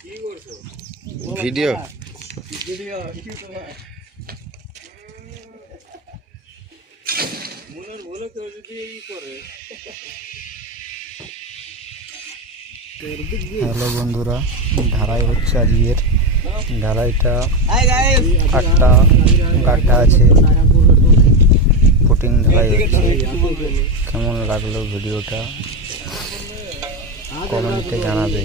Video hello বন্ধুরা, ঢালাই হচ্ছে আজকের। ঢালাইটা 8টা গাড্ডা আছে, ফুটিং ঢালাই হচ্ছে। কেমন লাগলো ভিডিওটা কমেন্টে জানাবে।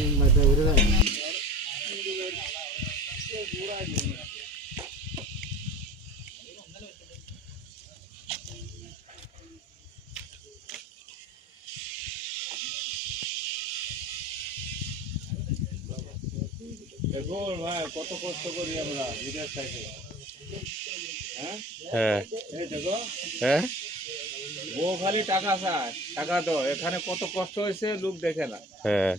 দেখুন ভাই কত কষ্ট করি আমরা বিদেশ থেকে। হ্যাঁ হ্যাঁ এই দেখো, হ্যাঁ বউ খালি টাকা চায়, টাকা দাও। এখানে কত কষ্ট হয়েছে লোক দেখে না। হ্যাঁ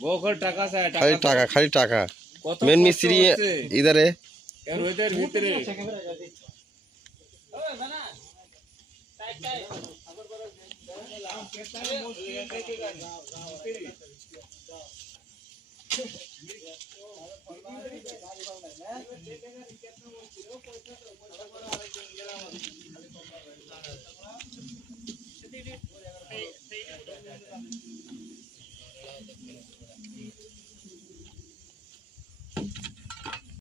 বউ খালি টাকা চায়, খালি দাও। টাকা খালি টাকা। কত মেন কষ্ট মিস্ত্রি হচ্ছে ইধার है এর ওদের ভিতরে।